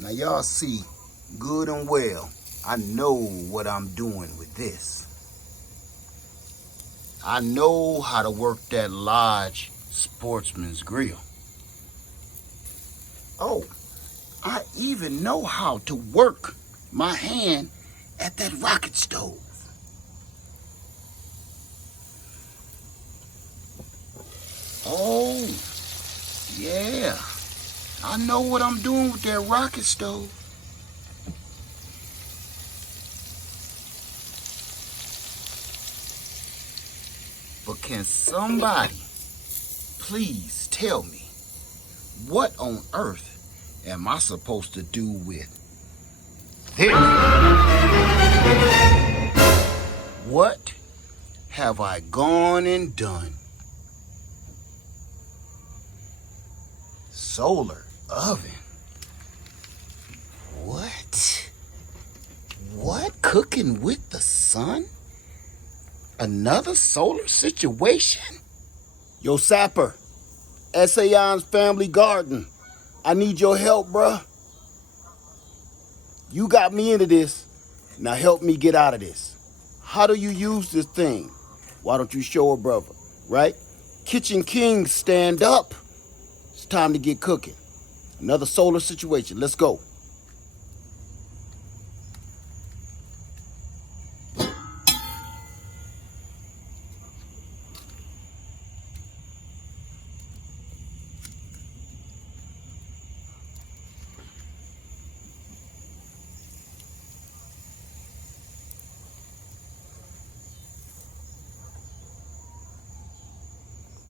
Now y'all see good and well, I know what I'm doing with this. I know how to work that large sportsman's grill. Oh, I even know how to work my hand at that rocket stove. Oh, yeah, I know what I'm doing with that rocket stove. But can somebody please tell me, what on earth am I supposed to do with this? What have I gone and done? Solar oven? What? What? Cooking with the sun? Another solar situation? Yo, Sapper, Eassayons Family Garden, I need your help, bruh. You got me into this. Now help me get out of this. How do you use this thing? Why don't you show a brother, right? Kitchen Kings, stand up. It's time to get cooking. Another solar situation. Let's go.